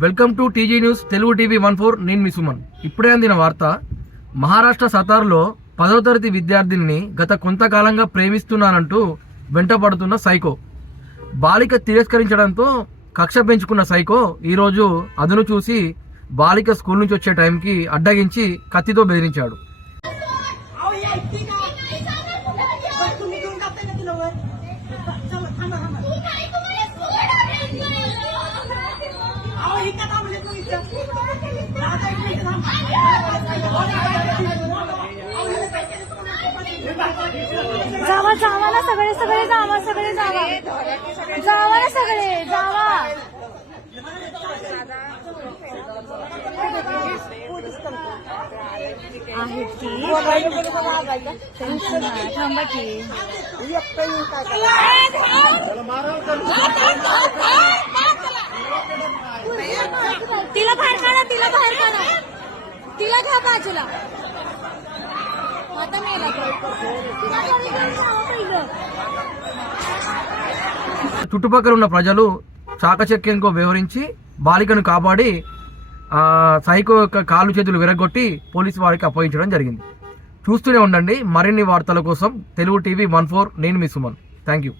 Welcome to TG news Telugu టీవీ 14. నేను మీ సుమన్. ఇప్పుడే అందిన వార్త. మహారాష్ట్ర సతార్లో 10వ తరగతి విద్యార్థిని గత కొంతకాలంగా ప్రేమిస్తున్నానంటూ వెంటపడుతున్న సైకో. బాలిక తిరస్కరించడంతో కక్ష పెంచుకున్న సైకో ఈరోజు అదును చూసి బాలిక స్కూల్ నుంచి వచ్చే టైంకి అడ్డగించి కత్తితో బెదిరించాడు. जावा जावा ना सगळे सगळे जावा सगळे जावा जावा ना सगळे जावा आहे की थांबा की तिला बाहेर काढा तिला बाहेर काढा तिला घ्या बाजूला आता मेला చుట్టుపక్కల ఉన్న ప్రజలు చాకచక్యంగా వ్యవహరించి బాలికను కాపాడి సైకో యొక్క కాలు చేతులు విరగొట్టి పోలీసు వారికి అప్పగించడం జరిగింది. చూస్తూనే ఉండండి మరిన్ని వార్తల కోసం తెలుగు టీవీ 14. నేను మీ సుమన్. Thank you.